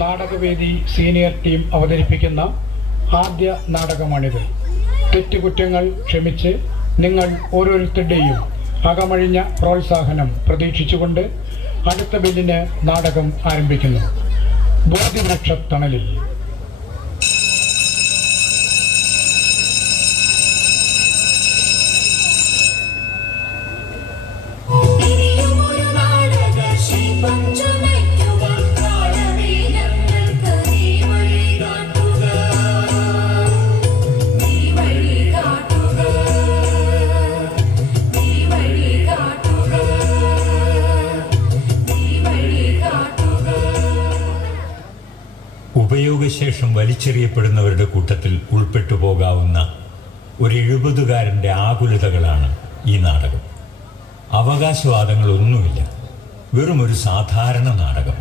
നാടകവേദി senior team അവതരിപ്പിക്കുന്ന ആദ്യ നാടകമാണിത്. തെറ്റുകുറ്റങ്ങൾ ക്ഷമിച്ച് നിങ്ങൾ ഓരോരുത്തരുടെയും അകമഴിഞ്ഞ പ്രോത്സാഹനം പ്രതീക്ഷിച്ചുകൊണ്ട് അടുത്ത ബെല്ലിന് നാടകം ആരംഭിക്കുന്നു. ബോധിവൃക്ഷത്തണലിൽ. ഉപയോഗശേഷം വലിച്ചെറിയപ്പെടുന്നവരുടെ കൂട്ടത്തിൽ ഉൾപ്പെട്ടു പോകാവുന്ന ഒരു 70കാരൻ്റെ ആകുലതകളാണ് ഈ നാടകം. അവകാശവാദങ്ങളൊന്നുമില്ല, വെറുമൊരു സാധാരണ നാടകം.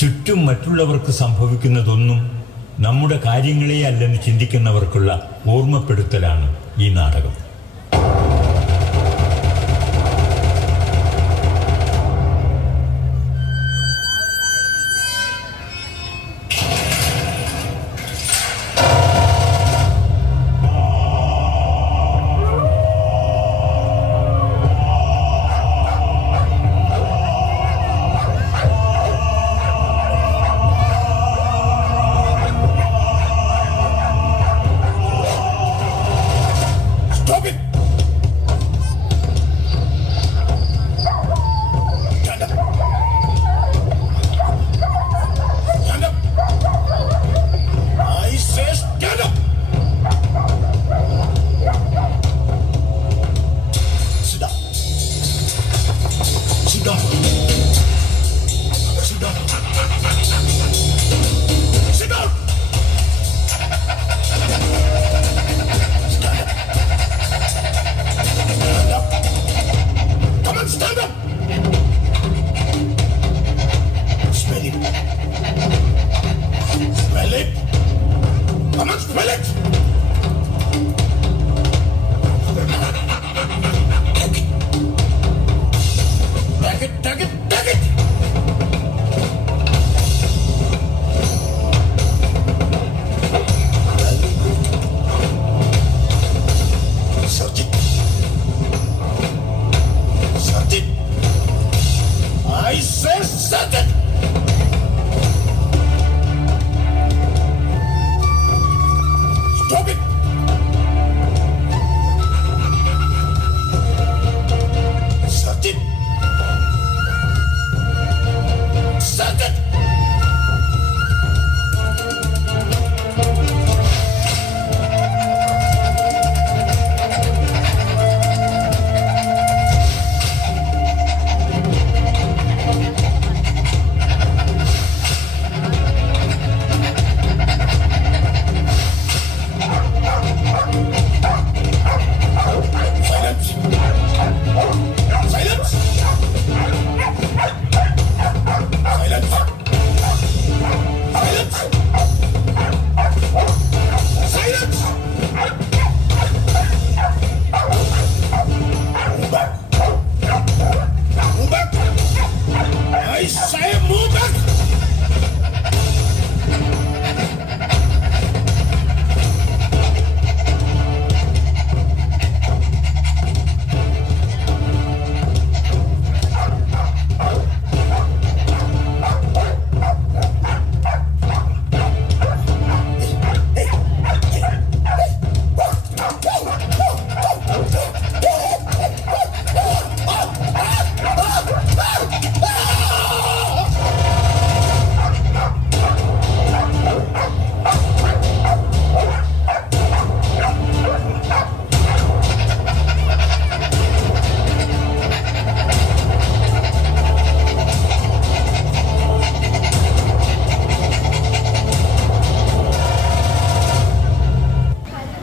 ചുറ്റും മറ്റുള്ളവർക്ക് സംഭവിക്കുന്നതൊന്നും നമ്മുടെ കാര്യങ്ങളെ അല്ലെന്ന് ചിന്തിക്കുന്നവർക്കുള്ള ഓർമ്മപ്പെടുത്തലാണ് ഈ നാടകം.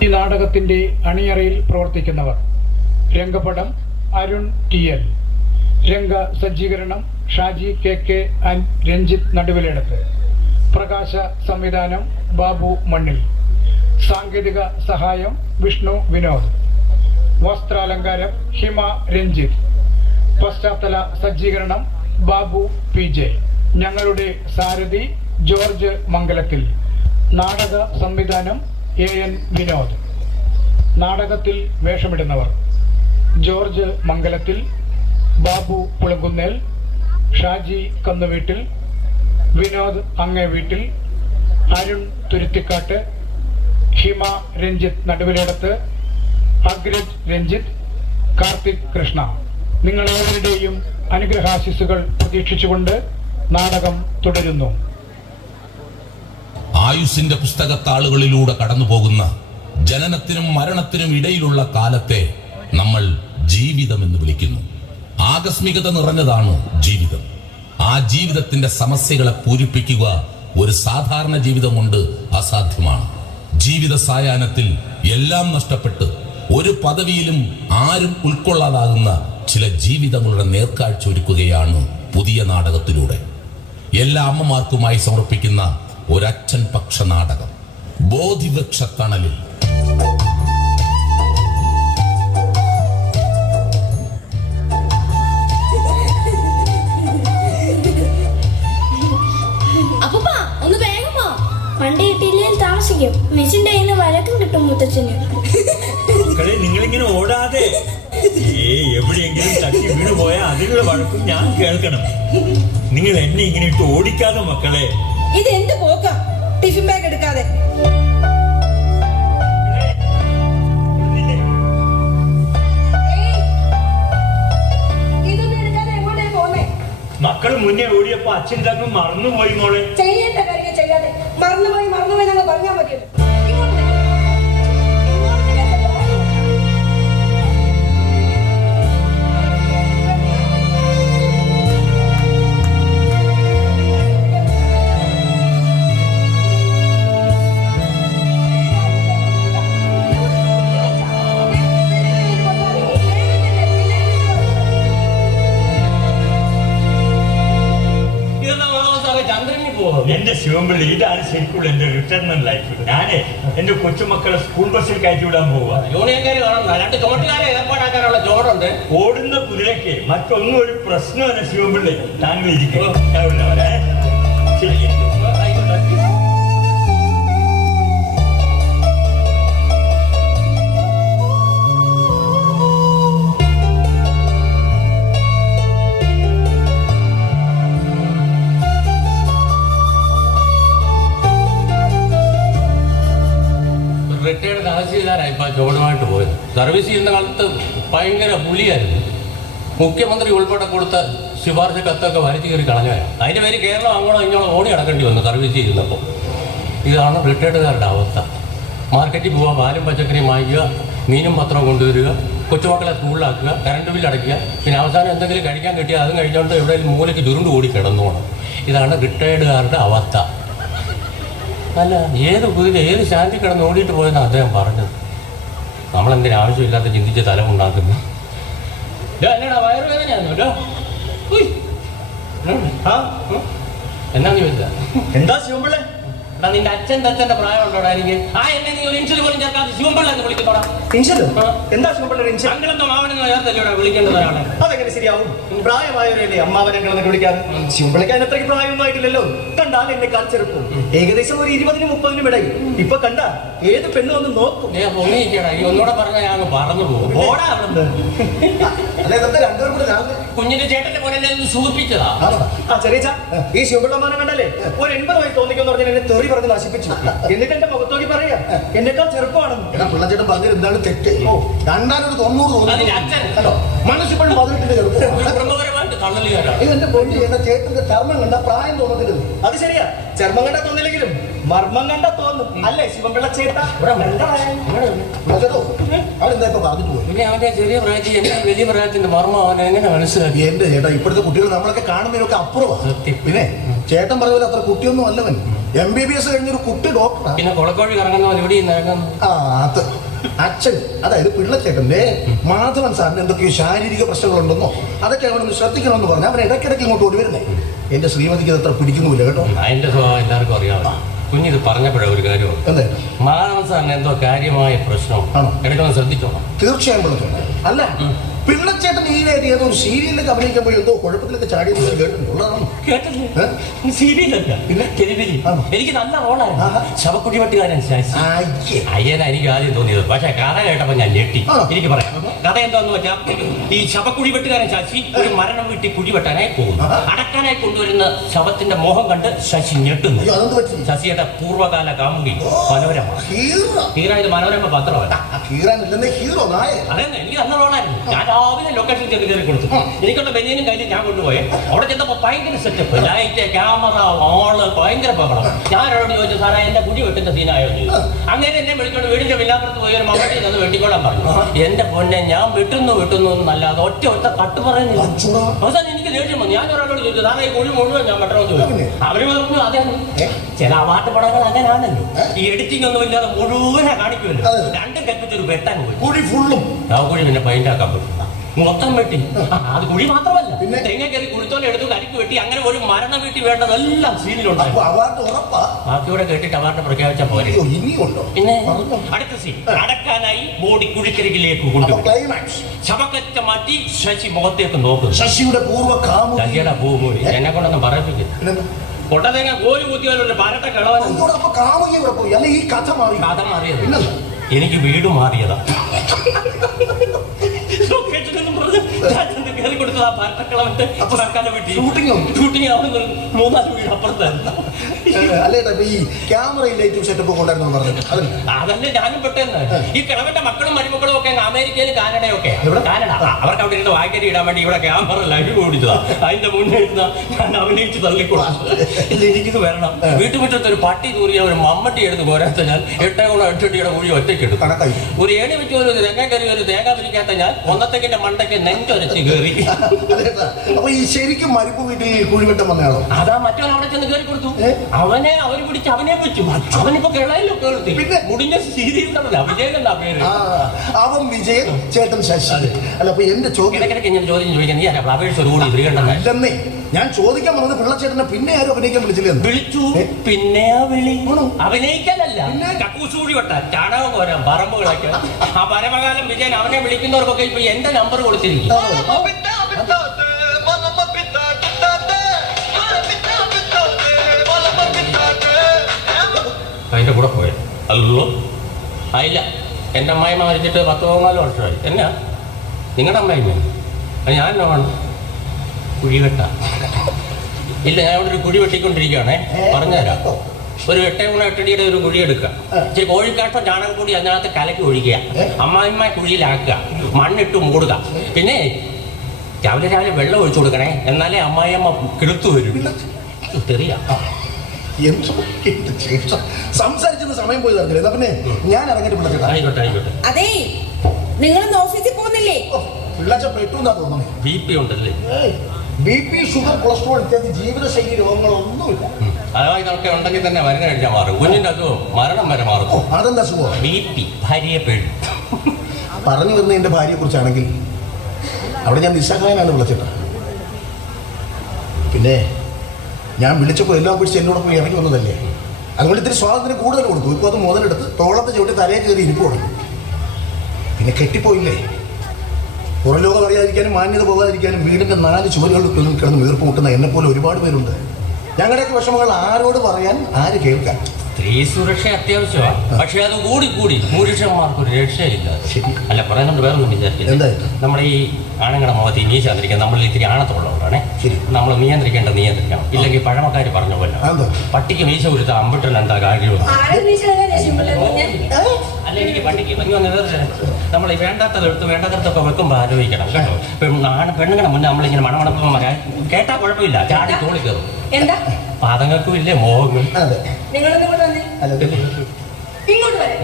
ഈ നാടകത്തിന്റെ അണിയറയിൽ പ്രവർത്തിക്കുന്നവർ: രംഗപടം അരുൺ ടി.എൽ, രംഗ സജ്ജീകരണം ഷാജി KK ആൻഡ് രഞ്ജിത്ത് നടുവിലെടുത്ത്, പ്രകാശ സംവിധാനം ബാബു മണ്ണിൽ, സാങ്കേതിക സഹായം വിഷ്ണു വിനോദ്, വസ്ത്രാലങ്കാരം ഹിമ രഞ്ജിത്ത്, പശ്ചാത്തല സജ്ജീകരണം ബാബു PJ, ഞങ്ങളുടെ സാരഥി ജോർജ് മംഗലത്തിൽ. നാടക സംവിധാനം AN വിനോദ്. നാടകത്തിൽ വേഷമിടുന്നവർ: ജോർജ് മംഗലത്തിൽ, ബാബു പുളങ്കുന്നേൽ, ഷാജി കന്നുവീട്ടിൽ, വിനോദ് അങ്ങേ വീട്ടിൽ, അരുൺ തുരുത്തിക്കാട്ട്, ഹിമ രഞ്ജിത്ത് നടുവിലിടത്ത്, അഗ്രജ് രഞ്ജിത്ത്, കാർത്തിക് കൃഷ്ണ. നിങ്ങളേവരുടെയും അനുഗ്രഹാശിസുകൾ പ്രതീക്ഷിച്ചുകൊണ്ട് നാടകം തുടരുന്നു. ആയുസ്സിന്റെ പുസ്തകത്താളുകളിലൂടെ കടന്നുപോകുന്ന ജനനത്തിനും മരണത്തിനും ഇടയിലുള്ള കാലത്തെ നമ്മൾ ജീവിതം എന്ന് വിളിക്കുന്നു. ആകസ്മികത നിറഞ്ഞതാണ് ജീവിതം. ആ ജീവിതത്തിന്റെ സമസ്യകളെ പൂരിപ്പിക്കുക ഒരു സാധാരണ ജീവിതം കൊണ്ട് അസാധ്യമാണ്. ജീവിത സായാഹ്നത്തിൽ എല്ലാം നഷ്ടപ്പെട്ട് ഒരു പദവിയിലും ആരും ഉൾക്കൊള്ളാതാകുന്ന ചില ജീവിതങ്ങളുടെ നേർക്കാഴ്ച ഒരുക്കുകയാണ് പുതിയ നാടകത്തിലൂടെ. എല്ലാ അമ്മമാർക്കുമായി സമർപ്പിക്കുന്ന ഒരച്ഛൻ പക്ഷ നാടകം ബോധിവൃക്ഷ തണലിൽ. വണ്ടി കിട്ടിയില്ലെങ്കിൽ താമസിക്കും. മെസ്സിന്റെ കയ്യിൽ വഴക്കും കിട്ടും മുത്തച്ഛന്. നിങ്ങളിങ്ങനെ ഓടാതെ എവിടെയെങ്കിലും തട്ടി വീണ് പോയാൽ അതിനുള്ള വഴക്കും ഞാൻ കേൾക്കണം. നിങ്ങൾ എന്നെ ഇങ്ങനെ ഇട്ട് ഓടിക്കാതെ മക്കളെ. ഇത് എന്ത് പോക്കാം? ടിഫിൻ ബാഗ് എടുക്കാതെ. മക്കൾ മുന്നേ ഓടിയപ്പോ അച്ഛൻ തങ്ങ് മറന്നുപോയി മോളെ. ചെയ്യേണ്ട കാര്യം ചെയ്യാതെ മറന്നുപോയി ഞങ്ങൾ പറഞ്ഞാൽ മതി. എന്റെ ശിവമ്പിള്ളി, ഇതാണ് ശരിക്കുള്ള എന്റെ റിട്ടയർമെന്റ് ലൈഫ്. ഞാനേ എന്റെ കൊച്ചുമക്കളെ സ്കൂൾ ബസ്സിൽ കയറ്റി വിടാൻ പോവുക. യൂണിയൻകാർ കാണുന്ന 2 ചോട്ടുകാരെ ഏർപ്പാടാക്കാനുള്ള ചോടുണ്ട്. ഓടുന്ന കുതിരയ്ക്ക് മറ്റൊന്നും ഒരു പ്രശ്നമല്ല ശിവമ്പിള്ളി. താങ്കൾ ഇരിക്കും. റിട്ടയർഡ് തഹസീൽദാരായി ഇപ്പൊ ചോടുമായിട്ട് പോയത്. സർവീസ് ചെയ്യുന്ന കാലത്ത് ഭയങ്കര പുലിയായിരുന്നു. മുഖ്യമന്ത്രി ഉൾപ്പെടെ കൊടുത്ത ശുപാർശ കത്തൊക്കെ വലിച്ചു കയറി കളഞ്ഞാണ്. അതിന്റെ പേര് കേരളം അങ്ങോട്ടോ ഇങ്ങോട്ടോ ഓടി നടക്കേണ്ടി വന്നു സർവീസ് ചെയ്യുന്നപ്പോൾ. ഇതാണ് റിട്ടയർഡുകാരുടെ അവസ്ഥ. മാർക്കറ്റിൽ പോവുക, പാലും പച്ചക്കറിയും വാങ്ങിക്കുക, മീനും പത്രവും കൊണ്ടുവരിക, കൊച്ചുമക്കളെ സ്കൂളിലാക്കുക, കറണ്ട് ബില്ല് അടയ്ക്കുക, പിന്നെ അവസാനം എന്തെങ്കിലും കഴിക്കാൻ കിട്ടിയാൽ അതും കഴിച്ചുകൊണ്ട് എവിടെയെങ്കിലും മൂലയ്ക്ക് ചുരുണ്ട് കൂടി കിടന്നോണം. ഇതാണ് റിട്ടയർഡുകാരുടെ അവസ്ഥ. അല്ല, ഏത് കുതിര ഏത് ശാന്തി കിടന്ന് ഓടിയിട്ട് പോയെന്നാണ് അദ്ദേഹം പറഞ്ഞത്. നമ്മളെന്തിനും ആവശ്യമില്ലാത്ത ചിന്തിച്ച് തലമുണ്ടാക്കുന്നു. എന്നടാ വയറുവേദനയാണല്ലോ. എന്നാന്ന് ചോദിച്ചാ എന്താ ശിവമ്പിള്ള? എടാ, നിന്റെ അച്ഛൻ്റെ പ്രായം ഉണ്ടോടാ എനിക്ക്? എന്നെ നീ ഒരു ഇൻഷുർ പോലും ചേർക്കാതെ ശിവമ്പിള്ള എന്ന് വിളിക്കത്തോടാ. ഇൻഷുർ? എന്താ ശിവമ്പിള്ള ഇൻഷുർ? അങ്കിളെന്തോ മാവനെന്ന് ചേർത്തല്ലോടാ വിളിക്കേണ്ടത് ഒരാളെ. അതെങ്ങനെ ശരിയാവും? പ്രായമായവരല്ലേ അമ്മാവനങ്ങളെന്ന് വിളിക്കാറ്? ശിവമ്പിള്ളക്ക് അതിനത്രയ്ക്ക് പ്രായമൊന്നും ആയിട്ടില്ലല്ലോ. കണ്ടാൽ എന്നെക്കാൾ ചെറുപ്പം, ഏകദേശം ഒരു 20-30 ഇടയിൽ. ഇപ്പൊ കണ്ട ഏത് പെണ്ണു ഒന്ന് നോക്കും. പൊങ്ങിയിരിക്കടാ. ഈ ഒന്നുകൂടെ പറഞ്ഞാൽ ഞാൻ പറഞ്ഞു പോകും. ഓടാ അവിടെ. കുഞ്ഞിന്റെ ചേട്ടന്റെ പോലെ സൂചിപ്പിച്ചതാ. ചെറിയ ഈ ശിവപിള്ളമാനം കണ്ടല്ലേ ഒരു 80 വയസ്സ് തോന്നിക്കെന്ന് പറഞ്ഞാൽ എന്നെ തെറി പറഞ്ഞ് നശിപ്പിച്ചു. എന്നിട്ട് എന്റെ മുഖത്തോക്കി പറയാ എന്നെക്കാൾ ചെറുപ്പമാണെന്ന്. പിള്ളച്ചേട്ടൻ പറഞ്ഞത് എന്താണ് തെറ്റ്? രണ്ടാനൊരു 90 മനസ്സിപ്പോഴും 18 ചെറുപ്പം. ഇതെന്റെ പൊന്നി എന്റെ ചേട്ടന്റെ ചർമ്മം കണ്ട പ്രായം തോന്നത്തില്ല. അത് ശരിയാ, ചർമ്മം കണ്ടാ തോന്നില്ലെങ്കിലും മർമ്മം കണ്ടാ തോന്നും അല്ലേ ശിവപിള്ള ചേട്ട? അവരെന്താ ഇപ്പൊ പറഞ്ഞിട്ട് പോയി? പിന്നെ അവന്റെ ചെറിയ പ്രായത്തിൽ എന്റെ വലിയ പ്രായത്തിന്റെ മർമ്മം അവൻ എങ്ങനെ മനസ്സിലാക്കി? എന്റെ ചേട്ടാ, ഇപ്പോഴത്തെ കുട്ടികൾ നമ്മളൊക്കെ കാണുന്നതിനൊക്കെ അപ്പുറമാണ്. പിന്നെ ചേട്ടൻ പറഞ്ഞ അത്ര കുട്ടിയൊന്നും അല്ലവൻ. MBBS കഴിഞ്ഞൊരു കുട്ടി ഡോക്ടറാണ്. പിന്നെ കൊളക്കോഴി കറങ്ങുന്ന പോലെ ഇവിടെ ഇറങ്ങുന്നു. അത് അച്ഛൻ, അതായത് പിള്ളച്ചേട്ടന്റെ മാധവൻ സാറിന് എന്തൊക്കെയോ ശാരീരിക പ്രശ്നങ്ങളുണ്ടെന്നോ അതൊക്കെ അവനൊന്ന് ശ്രദ്ധിക്കണമെന്ന് പറഞ്ഞാൽ അവൻ ഇടയ്ക്കിടയ്ക്ക് ഇങ്ങോട്ട് ഓടി വരുന്നേ. എന്റെ ശ്രീമതിക്ക് അത്ര പിടിക്കുന്നില്ല കേട്ടോ. അതിന്റെ സ്വഭാവം എല്ലാവർക്കും അറിയാം. കുഞ്ഞിത് പറഞ്ഞപ്പോഴേ ഒരു കാര്യം, മാധവൻ സാറിന് എന്തോ കാര്യമായ പ്രശ്നം ഇടയ്ക്കൊന്ന് ശ്രദ്ധിച്ചോളാം. തീർച്ചയായും പിള്ളച്ചേട്ടൻ. അല്ല പിള്ളച്ചേട്ടൻ ഈയിടെ ഏതോ ഒരു സീരിയലിലൊക്കെ അഭിനയിക്കുമ്പോൾ എന്തോ കുഴപ്പത്തിലൊക്കെ ചാടിയെന്ന് കേട്ടിട്ടുള്ളതാണ്. കേട്ടില്ലേ? സീരിയലല്ല, പിന്നെ ടെലിവിഷൻ. എനിക്ക് നല്ല റോളായിരുന്നു. ശവക്കുഴി വെട്ടുകാരൻ ശശി. അയ്യനാ എനിക്ക് ആദ്യം തോന്നിയത്. പക്ഷെ കഥ കേട്ടപ്പോ ഞാൻ ഞെട്ടി. എനിക്ക് പറയാം കഥ എന്താന്ന് വെച്ചാൽ, ഈ ശവക്കുഴി വെട്ടുകാരൻ ശശി ഒരു മരണം വീട്ടിൽ കുഴി വെട്ടാനായി പോകുന്നു. അടക്കാനായി കൊണ്ടുവരുന്ന ശവത്തിന്റെ മോഹം കണ്ട് ശശി ഞെട്ടുന്നു. ശശിയുടെ പൂർവ്വകാല കാമുകി മനോരമ. ഹീറായത് മനോരമ പത്രമല്ല. അതെ, എനിക്ക് നല്ല റോളായിരുന്നു. ഞാൻ രാവിലെ ലൊക്കേഷൻ ചെന്ന് കയറി കൊടുത്തു. എനിക്കുള്ള ബനിയനും കയ്യിൽ ഞാൻ കൊണ്ടുപോയി. അവിടെ ചെന്നപ്പോ ഭയങ്കര സെറ്റപ്പ്, ലൈറ്റ്, ക്യാമറ, ആള്, ഭയങ്കര പകടം. ഞാൻ അവരോട് ചോദിച്ചു, സാറേ എന്റെ കുടി വെട്ടുന്ന സീനായോ ചോദിച്ചു. അങ്ങനെ എന്നെ വിളിച്ചോണ്ട് വീടിന്റെ വില്ലാപ്പുറത്ത് പോയി ഒരു മമ്മട്ടി നിന്ന് വെട്ടിക്കോളാൻ പറഞ്ഞു. എന്റെ പൊന്നെ, ഞാൻ വെട്ടുന്നു എന്നല്ലാതെ ഒറ്റ കട്ട് പറയുന്നില്ല. അവസാനം എനിക്ക് ദേഷ്യം വന്നു. ഞാൻ ഒരാളോട് ചോദിച്ചു, സാറേ ഈ കുഴി മുഴുവൻ ഞാൻ വെട്ടണമെന്ന് ചോദിച്ചു. അവര് പറഞ്ഞു അതെ, ചില അവാർഡ് പടങ്ങൾ അങ്ങനെയാണല്ലോ, ഈ എഡിറ്റിംഗ് ഒന്നും ഇല്ലാതെ മുഴുവനെ കാണിക്കുമല്ലോ. രണ്ടും കൽപ്പിച്ചൊരു വെട്ടാൻ പോയി. കുഴി ഫുള്ളും ആ കുഴി പിന്നെ പൈൻ്റാക്കാൻ പറ്റും. മൊത്തം വെട്ടി. അത് കുഴി മാത്രമല്ല, പിന്നെ തെങ്ങ കയറി കുളിത്തോലെ എടുത്തു കരിക്ക് വെട്ടി. അങ്ങനെ ഒരു മരണ വീട്ടിൽ വേണ്ടതെല്ലാം സീനിലുണ്ടായി. ബാക്കിയോടെ കേട്ടിട്ട് അവാർഡ് പ്രഖ്യാപിച്ച പോലെ. പിന്നെ അടുത്ത സീൻ, അടക്കാനായി ബോഡി കുഴിക്കരികിലേക്ക് കൊണ്ടുപോയി. ശവക്കറ്റ മാറ്റി ശശി മുഖത്തേക്ക് നോക്കുന്നു. ശശിയുടെ പൂർവ്വ പൂർവ്വ എന്നെ കൊണ്ടൊന്നും പറയിപ്പിക്കില്ല. കൊട്ടതേങ്ങ കോരി കുത്തിയാലൊരു പരട്ട കളവൻ. കഥ മാറിയത് എനിക്ക് വീട് മാറിയതാ. കയറി കൊടുത്തത് ആ പരട്ടക്കളവന്റെ ഷൂട്ടിങ് അവിടെ 3-4 വീട് അപ്പുറത്തായിരുന്നു. അതല്ലേ ഞാനും പെട്ടെന്ന്. ഈ കിളവന്റെ മക്കളും മരുമക്കളും ഒക്കെ അമേരിക്കയിലും കാനഡയൊക്കെ. കാനഡ അവർക്ക് അവിടെ ഇരുന്ന് വായിക്കരി ഇടാൻ വേണ്ടി ഇവിടെ ക്യാമറ ലൈവ് ഓടിച്ചതാ. അതിന്റെ മുന്നേ ഇരുന്ന ഞാൻ അഭിനയിച്ച് തള്ളിക്കൊടുത്തു. എനിക്കിത് വരണം. വീട്ടുമുറ്റത്ത് ഒരു പട്ടി തൂറിയ ഒരു മമ്മട്ടി എടുത്ത് പോരാത്ത ഞാൻ 8 കുഴി ഒറ്റയ്ക്ക് എടുത്തു. ഒരു ഏണി വെച്ച് ഒരു തേങ്ങ കറി ഒരു തേങ്ങ പിരിക്കാത്ത ഞാൻ ഒന്നത്തേക്കിന്റെ മണ്ടയ്ക്ക് നെഞ്ചൊരച്ച് കയറി. ശരിക്കും മരിപ്പ് വീട്ടിൽ കുഴിവെട്ടം വന്നയാളോ? അതാ മറ്റവൻ അവിടെ ചെന്ന് കയറി കൊടുത്തു. അവര് പിടിച്ച് അവനെ വെച്ചു. അവനിപ്പോ കിളയിലൊക്കെ എടുത്തി. പിന്നെ മുടിഞ്ഞ സീരിയൽ വിജയൻ എന്നാ പേര്. അവൻ വിജയൻ, ചേട്ടൻ ശശി. അല്ല, അപ്പൊ എന്റെ ഇടയ്ക്കിടയ്ക്ക് ഇങ്ങനെ ചോദ്യം ചോദിക്കാൻ നീ അപേക്ഷ കൂടി ഇല്ലെന്നേ ഞാൻ ചോദിക്കാൻ പറഞ്ഞത്. പിള്ളച്ചേട്ടനെ പിന്നെ ആരും അഭിനയിക്കാൻ വിളിച്ചില്ലേ? വിളിച്ചു. പിന്നെ അഭിനയിക്കാനല്ല, കക്കൂസൂടി വെട്ടാൻ, ചാണകം കോരാൻ, പറമ്പ് കളയ്ക്കാൻ. ആ പരമകാലം വിജയൻ അവനെ വിളിക്കുന്നവർക്കൊക്കെ ഇപ്പൊ എന്റെ നമ്പർ കൊടുത്തിരിക്കും. അതിന്റെ കൂടെ പോയത് അല്ലോ ആയില്ല. എൻ്റെ അമ്മായിമ്മ മരിച്ചിട്ട് 10-14 വർഷമായി. എന്നാ നിങ്ങളുടെ അമ്മായിമ്മ? ഞാൻ എന്നാ വേണം? കുഴിവെട്ട ഇല്ല, ഞാൻ ഇവിടെ ഒരു കുഴി വെട്ടിക്കൊണ്ടിരിക്കുകയാണേ. പറഞ്ഞുതരാം. ഒരു 8-8 അടിയുടെ ഒരു കുഴി എടുക്കുക. ഇച്ചിരി കോഴിക്കാഷ്ടം ചാണകം കൂടി അതിനകത്ത് കലക്കി ഒഴിക്കുക. അമ്മായിമ്മ കുഴിയിലാക്കുക, മണ്ണിട്ട് മൂടുക. പിന്നെ രാവിലെ വെള്ളം ഒഴിച്ചു കൊടുക്കണേ, എന്നാലേ അമ്മായിയമ്മ കിളുത്തു വരും. തെറിയ സംസാരിച്ചത് സമയം പോയി തന്നില്ല. പിന്നെ ഞാൻ ഇറങ്ങിട്ട് ആയിക്കോട്ടെ. അതെ, നിങ്ങളൊന്ന് ഓഫീസിൽ പോകുന്നില്ലേ? പിള്ളച്ച പെട്ടുന്നാ തോന്നുന്നു. BP ഉണ്ടല്ലേ? BP, ഷുഗർ, കൊളസ്ട്രോൾ ഇത്യാദി ജീവിതശൈലി രോഗങ്ങളൊന്നുമില്ല. അഥവാ ഇതൊക്കെ ഉണ്ടെങ്കിൽ തന്നെ മരുന്ന് കഴിച്ചാൽ മാറും. കുഞ്ഞിന്റെ അസുഖം മരണം വരെ മാറും. അതെന്താ അസുഖം? BP, ഭാര്യയെ പേടി. പറഞ്ഞു വരുന്ന എന്റെ ഭാര്യയെ കുറിച്ചാണെങ്കിൽ അവിടെ ഞാൻ നിസ്സഹായനാണ് വിളിച്ചിട്ട്. പിന്നെ ഞാൻ വിളിച്ചപ്പോൾ എല്ലാം പിടിച്ച് എന്നോട് പോയി ഇറങ്ങി വന്നതല്ലേ. അതുകൊണ്ട് ഇത്തിരി സ്വാതന്ത്ര്യം കൂടുതൽ കൊടുത്തു. ഇപ്പോൾ അത് മുതലെടുത്ത് തോളത്തെ ചവിട്ടി തലയെ കയറി ഇരിപ്പ് തുടങ്ങി. പിന്നെ കെട്ടിപ്പോയില്ലേ. പുറലോകം അറിയാതിരിക്കാനും മാന്യത പോകാതിരിക്കാനും വീടിന്റെ 4 ചുവരുകളിൽ കിടന്ന് വീർപ്പ് മുട്ടുന്ന എന്നെപ്പോലെ ഒരുപാട് പേരുണ്ട്. ഞങ്ങളുടെയൊക്കെ വിഷമങ്ങൾ ആരോട് പറയാൻ, ആര് കേൾക്കാൻ? സ്ത്രീ സുരക്ഷ അത്യാവശ്യമാണ്. പക്ഷെ അത് കൂടി പുരുഷന്മാർക്കൊരു രക്ഷയില്ല. അല്ല, പറയുന്നുണ്ട് വേറൊന്നും വിചാരിക്കില്ല. നമ്മുടെ ഈ ആണുങ്ങളുടെ മുഖത്ത് മീശ വന്നിരിക്കാൻ നമ്മൾ ഇത്തിരി ആണത്തുള്ളവരാണേ. നമ്മൾ നിയന്ത്രിക്കണം. ഇല്ലെങ്കിൽ പഴമക്കാർ പറഞ്ഞ പോലെ പട്ടിക്ക് മീശ കൊടുത്ത അമ്പിട്ടൻ എന്താ കാര്യം? അല്ല, എനിക്ക് പട്ടിക്ക് നമ്മൾ ഈ വേണ്ടാത്തതെടുത്ത് വേണ്ടാത്തടത്തൊക്കെ വെക്കുമ്പോൾ ആലോചിക്കണം കേട്ടോ. പെണ്ണുങ്ങളുടെ മുന്നേ നമ്മളിങ്ങനെ മണമണപ്പം കേട്ടാ കുഴപ്പമില്ല, ചാടി തോളി കയറും. എന്താ പാദങ്ങൾക്കും ഇല്ലേ മോഹങ്ങൾ? ഇങ്ങോട്ട് വരെ.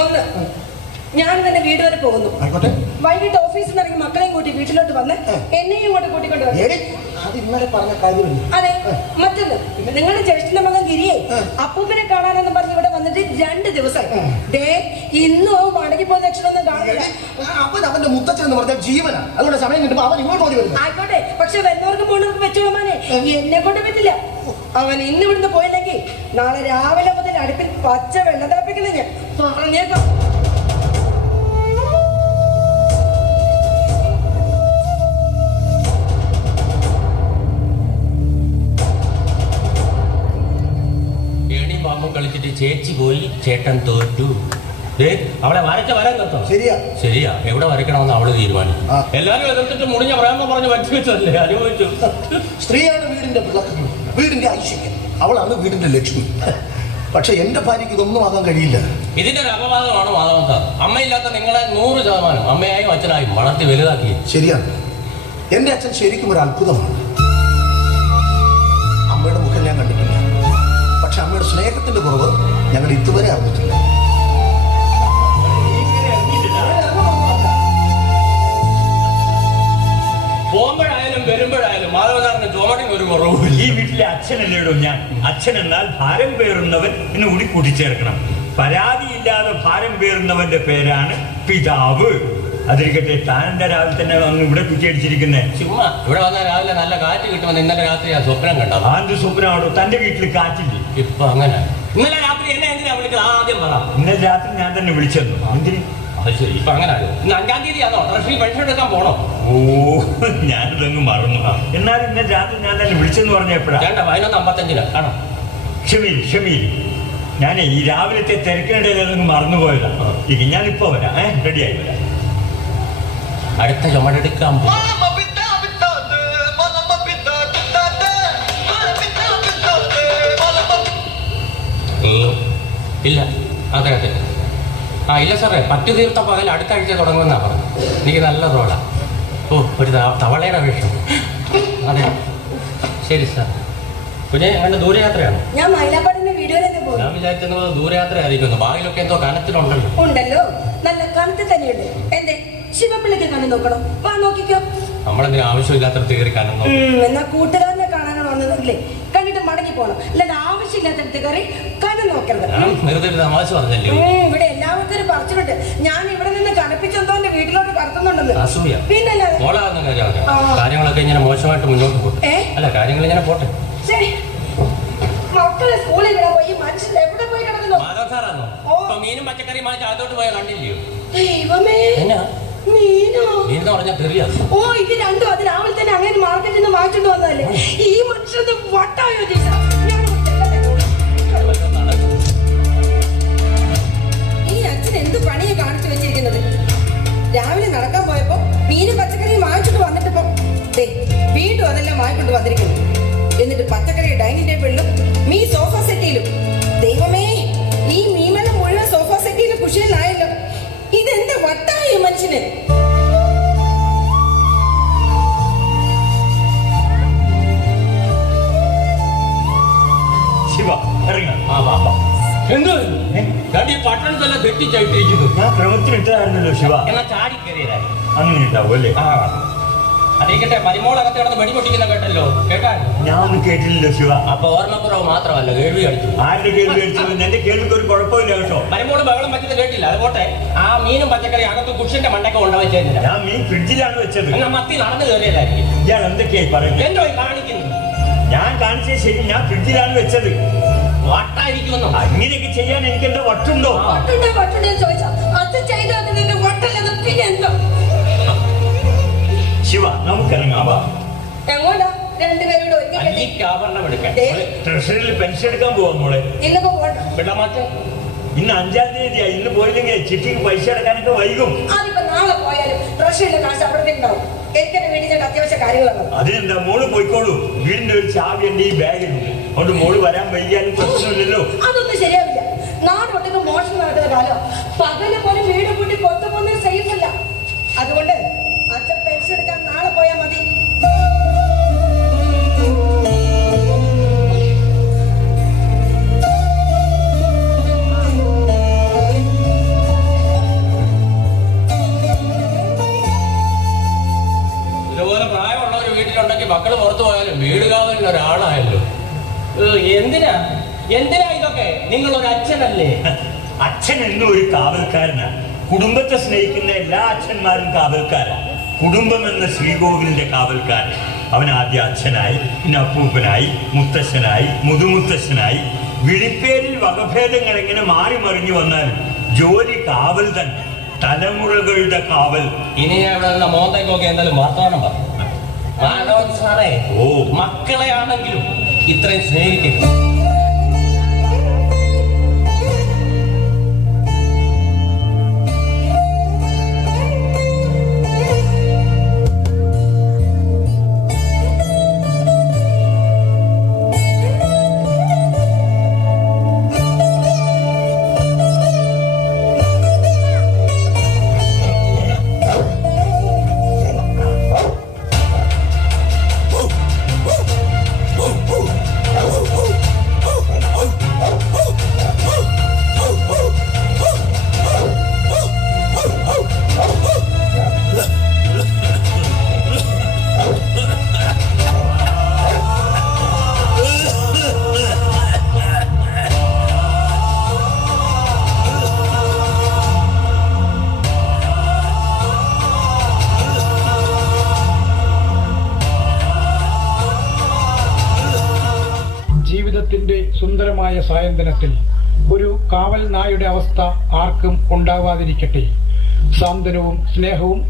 ഒന്ന്, ഞാൻ തന്നെ വീട് വരെ പോകുന്നു. വൈകിട്ട് ഓഫീസിൽ നിന്ന് ഇറങ്ങി മക്കളെയും കൂട്ടി വീട്ടിലോട്ട് വന്ന് എന്നെയും ഇങ്ങോട്ട് കൂട്ടിക്കൊണ്ട് വന്നു. അതെ. മറ്റൊന്ന്, നിങ്ങളുടെ ജ്യേഷ്ഠന്റെ മകൻ ഗിരിയെ അപ്പൂപ്പനെ കാണാനെന്ന് പറഞ്ഞ് ഇവിടെ വന്നിട്ട് 2 ദിവസമായി. ഇന്നും അവൻ മടങ്ങി പോയ ലക്ഷണമൊന്നും കാണില്ല. അവന്റെ മുത്തച്ഛൻ എന്ന് പറഞ്ഞാൽ ജീവനാ. അതുകൊണ്ട് സമയം കിട്ടുമ്പോ അവൻ ഇങ്ങോട്ട് ഓടി വരും. ആയിക്കോട്ടെ, പക്ഷെ വരുന്നവർക്കും പോണവർക്കും വെച്ചോളമാനെ എന്നെ കൊണ്ട് പറ്റില്ല. അവൻ ഇന്ന് ഇവിടുന്ന് പോയില്ലെങ്കിൽ നാളെ രാവിലെ മുതൽ അടുപ്പിൽ പച്ച വെള്ളം തിളപ്പിക്കില്ല. ഞാൻ പറഞ്ഞേക്കാം. ചേച്ചി പോയി, ചേട്ടൻ തോറ്റു. അവളെ വരച്ച വരാൻ നിർത്തണം. ശരിയാ, എവിടെ വരയ്ക്കണമെന്ന് അവള് തീരുമാനിക്കും. എല്ലാരും എതിർത്തിട്ട് മുടിഞ്ഞ പ്രേമം പറഞ്ഞ് വരച്ചു വെച്ചതല്ലേ, അനുഭവിച്ചു. സ്ത്രീയാണ് വീടിന്റെ വിളക്ക്, വീടിന്റെ ഐശ്വര്യം, അവളാണ് വീടിന്റെ ലക്ഷ്മി. പക്ഷെ എന്റെ ഭാര്യയ്ക്ക് ഇതൊന്നും ആകാൻ കഴിയില്ല. ഇതിന്റെ ഒരു അപവാദമാണ് മാധവൻ സാർ. അമ്മയില്ലാത്ത നിങ്ങളെ 100% അമ്മയായും അച്ഛനായും വളർത്തി വലുതാക്കി. ശരിയാണ്, എന്റെ അച്ഛൻ ശരിക്കും ഒരു അത്ഭുതമാണ്. അമ്മയുടെ മുഖം ഞാൻ കണ്ടിട്ടില്ല, പക്ഷെ അമ്മയുടെ സ്നേഹത്തിന്റെ കുറവ് ഞങ്ങൾ ഇതുവരെ അറിഞ്ഞിട്ടില്ല. പോകുമ്പോഴായാലും വരുമ്പോഴായാലും മാധവൻ സാറിന് ചോമടിന് ഒരു കുറവും. ഈ വീട്ടിലെ അച്ഛനല്ലേടോ ഞാൻ. അച്ഛൻ എന്നാൽ ഭാരം പേറുന്നവൻ എന്ന് കൂടി കൂട്ടിച്ചേർക്കണം. പരാതിയില്ലാതെ ഭാരം പേറുന്നവന്റെ പേരാണ് പിതാവ്. അതിരിക്കട്ടെ, താനെന്താ രാവിലെ തന്നെ വന്ന് ഇവിടെ കുറ്റിയടിച്ചിരിക്കുന്നേ? ചുമ്മാ ഇവിടെ വന്നാൽ രാവിലെ നല്ല കാറ്റ് കിട്ടുമെന്ന് ഇന്നലെ രാത്രി ഞാൻ സ്വപ്നം കണ്ടത്. ആന്ത് സ്വപ്നമാണോ? തന്റെ വീട്ടിൽ കാറ്റില്ലേ? ഇപ്പൊ അങ്ങനെ. ഇന്നലെ രാത്രി എന്നെ എന്തിനാ വിളിച്ചത്? ആദ്യം പറ. ഇന്നലെ രാത്രി ഞാൻ തന്നെ വിളിച്ചെന്നു. എന്തിന്? അത് ശരി, ഇപ്പൊ അങ്ങനെ ആയോ? ഇന്ന് 5-ാം തീയതി ആണോ ട്രഷറി പെൻഷൻ എടുക്കാൻ പോണോ? ഓ, ഞാനിതങ്ങ് മറന്നു. എന്നാലും ഇന്നലെ രാത്രി ഞാൻ തന്നെ വിളിച്ചെന്ന് പറഞ്ഞ എപ്പോഴാ? 11:55 കാണാം. ക്ഷമീര്, ഞാനേ ഈ രാവിലത്തെ തിരക്കിനിടയിൽ അതങ്ങ് മറന്നുപോയതാ. ഞാനിപ്പോ വരാം, റെഡിയായി വരാം. അടുത്ത ചുമടെടുക്കാൻ ഇല്ല. അതെ ഇല്ല സാറേ, പറ്റു തീർത്ത പകൽ അടുത്ത ആഴ്ച തുടങ്ങുമെന്നാ പറഞ്ഞു. എനിക്ക് നല്ല റോളാ. ഓ, ഒരു തവളയുടെ വേഷം. അതെ, ശരി സാർ. പിന്നെ അങ്ങനെ ദൂരയാത്രയാണോ? ഞാൻ മൈലാപ്പാടിന്റെ വീഡിയോയിലൊക്കെ പോകും. ഞാൻ വിചാരിക്കുന്നത് ദൂരയാത്ര ആയിരിക്കുന്നു. ബാഗിലൊക്കെ എന്തോ കനത്തിലുണ്ടല്ലോ. ഉണ്ടല്ലോ, നല്ല കനത്തിൽ തന്നെയുണ്ട്. എന്തേ, ശിവപ്പിള്ളിക്ക് കണ്ണു നോക്കണം? വാ, നോക്കിക്കോ. നമ്മളെന്തിനും ആവശ്യമില്ലാത്തടത്ത് കയറി കണ്ണു. എന്നാ കൂട്ടുകാരനെ കാണാൻ വന്നതെങ്കിലേ കണ്ടിട്ട് മടങ്ങി പോണം. അല്ലാതെ ആവശ്യമില്ലാത്തടത്ത് കയറി കണ്ണു നോക്കരുത്. വെറുതെ ഒരു തമാശ പറഞ്ഞല്ലേ. ഇവിടെ എല്ലാവർക്കും ഒരു പറച്ചിലുണ്ട്, ഞാൻ ഇവിടെ നിന്ന് കനപ്പിച്ചെന്തോ എന്റെ വീട്ടിലോട്ട് കടത്തുന്നുണ്ടെന്ന്. അസൂയ. പിന്നല്ലാതെ കാര്യങ്ങളൊക്കെ ഇങ്ങനെ മോശമായിട്ട് മുന്നോട്ട് പോകും. അല്ല, കാര്യങ്ങൾ ഇങ്ങനെ പോട്ടെ. ശരി, മക്കളെ സ്കൂളിൽ വിടാൻ പോയി മനുഷ്യൻ എവിടെ പോയി കിടക്കുന്നു? മാധവസാറാണോ? മീനും പച്ചക്കറിയും വാങ്ങിച്ച് അതോട്ട് പോയാൽ കണ്ടില്ലയോ? ദൈവമേ, എന്നാ മീനോ? മീനെന്ന് പറഞ്ഞാൽ തെറിയാ. ഓ, ഇത് രണ്ടും അത് രാവിലെ തന്നെ അങ്ങനെ മാർക്കറ്റിൽ നിന്ന് വാങ്ങിച്ചോണ്ട് വന്നതല്ലേ? ഈ മനുഷ്യന് വട്ടായോ ചേച്ചാ? ഈ അച്ഛൻ എന്ത് പണിയെ കാണിച്ചു വെച്ചിരിക്കുന്നത്? രാവിലെ നടക്കാൻ പോയപ്പോ മീനും പച്ചക്കറിയും വാങ്ങിച്ചിട്ട് വന്നിട്ടിപ്പോ വീണ്ടും അതെല്ലാം വാങ്ങിക്കൊണ്ട് വന്നിരിക്കുന്നു. എന്നിട്ട് പച്ചക്കറി ഡൈനിങ് ടേബിളിലും മീൻ സോഫ സെറ്റിയിലും. ദൈവമേ, ഈ മീമെല്ലാം മുഴുവൻ സോഫ സെറ്റിയിലും കുഷിയിലായല്ലോ. ഇതെന്താ വട്ടായ മനുഷ്യന്? ശിവ, ഇറങ്ങാം. എന്ത് പട്ടണത്തെല്ലാം തെറ്റിച്ചായിട്ടിരിക്കുന്നു. ഞാൻ ക്രമത്തിലിട്ടായിരുന്നല്ലോ ശിവ. എന്നാ ചാടി കയറിയതായി. അങ്ങനെ ഉണ്ടാവും അല്ലേ? അതേക്കട്ടെ, മരുമോളകത്ത് കിടന്ന് വെടി പൊട്ടിക്കുന്ന കേട്ടല്ലോ, കേട്ടാൽ? ഞാൻ ഒന്നും കേട്ടില്ലല്ലോ ശിവ. അപ്പൊ ഓർമ്മക്കുറവ് മാത്രമല്ല, കേൾവി അടിച്ചു. ആരുടെ കേൾവി അടിച്ചത്? എന്റെ കേൾവിക്ക് ഒരു കുഴപ്പമില്ല കേട്ടോ. മരുമോള് ബഹളം വെച്ചത് കേട്ടില്ല. അതുപോട്ടെ, ആ മീനും പച്ചക്കറി അകത്ത് കുഷിന്റെ മണ്ടൊക്കെ കൊണ്ടുവച്ചിരുന്നില്ല. ഞാൻ മീൻ ഫ്രിഡ്ജിലാണ് വെച്ചത്. എന്നാ മത്തി നടന്നു കയറിയതായിരിക്കും. ഇയാൾ എന്തൊക്കെയായി പറയുന്നത്? എന്തോ കാണിക്കുന്നത്? ഞാൻ കാണിച്ചത് ശരി, ഞാൻ ഫ്രിഡ്ജിലാണ് വെച്ചത്. വട്ടായിരിക്കുമെന്നോ? ഇങ്ങനെയൊക്കെ ചെയ്യാൻ എനിക്ക് എന്താ വട്ടുണ്ടോ? ചോദിച്ചാ അത് ചെയ്താൽ വട്ടല്ലത് പിന്നെ എന്താ? ശിവ, നമുക്കിറങ്ങാം. എങ്ങോട്ടാ രണ്ടുപേരോട് ആഭരണം എടുക്കാൻ ട്രഷറിയിൽ പെൻഷൻ എടുക്കാൻ പോവാ മോളെ. ഇന്നിപ്പോ പോകണ്ട. വിടമാറ്റേ, ഇന്ന് 5-ാം തീയതിയാ. ഇന്ന് പോയില്ലെങ്കിൽ ചിട്ടിക്ക് പൈസ അടക്കാനൊക്കെ വൈകും. അതിപ്പോ നാളെ പോയാലും ട്രഷറിയിലെ കാശ് അവിടെ ഉണ്ടാവും. എനിക്കെന്റെ വീട്ടിൽ ഞാൻ അത്യാവശ്യ കാര്യങ്ങളാണ്. അതിനെന്താ, മോള് പോയിക്കോളൂ. വീടിന്റെ ഒരു ചാവി എന്റെ ഈ ബാഗിലുണ്ട്. അതുകൊണ്ട് മോള് വരാൻ വൈകിയാലും പ്രശ്നമില്ലല്ലോ. അതൊന്നും ശരിയാവില്ല. നാടൊട്ടും മോഷണം നടക്കുന്ന കാലം. പകല് പോലും വീട് കൂട്ടി പുറത്തു പോകുന്നത് സേഫ് അല്ല. അതുകൊണ്ട് അച്ഛൻ പെൻഷൻ എടുക്കാൻ നാളെ പോയാൽ മതി. ഇതുപോലെ പ്രായമുള്ള ഒരു വീട്ടിലുണ്ടെങ്കിൽ മക്കള് പുറത്തു പോയാലും വീട് കാവലിന് ഒരാളായല്ലോ. എന്തിനാ ഇതൊക്കെ? നിങ്ങളൊരു അച്ഛനല്ലേ? അച്ഛൻ എന്നും ഒരു കാവൽക്കാരനാണ്. കുടുംബത്തെ സ്നേഹിക്കുന്ന എല്ലാ അച്ഛന്മാരും കാവൽക്കാരാണ്. കുടുംബം എന്ന ശ്രീകോവിലിന്റെ കാവൽക്കാരൻ. അവൻ ആദ്യം അച്ഛനായി, പിന്നെ അപ്പൂപ്പനായി, മുത്തശ്ശനായി, മുതുമുത്തശ്ശനായി. വിളിപ്പേരിൽ വകഭേദങ്ങൾ എങ്ങനെ മാറി മറിഞ്ഞു വന്നാലും ജോലി കാവൽ തന്നെ. തലമുറകളുടെ കാവൽ. ഇനി അവിടെ നിന്ന് മോന്തയ്ക്കൊക്കെ എന്തായാലും വർത്തമാനം പറഞ്ഞു. സാറേ, മക്കളെ ആണെങ്കിലും ഇത്രയും സ്നേഹിക്കുന്നു. ജീവിതത്തിന്റെ സുന്ദരമായ സായന്തനത്തിൽ ഒരു കാവൽ നായുടെ അവസ്ഥ ആർക്കും ഉണ്ടാവാതിരിക്കട്ടെ. സാന്ത്വനവും സ്നേഹവും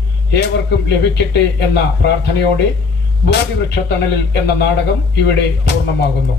ഏവർക്കും ലഭിക്കട്ടെ എന്ന പ്രാർത്ഥനയോടെ ബോധിവൃക്ഷത്തണലിൽ എന്ന നാടകം ഇവിടെ പൂർണ്ണമാകുന്നു.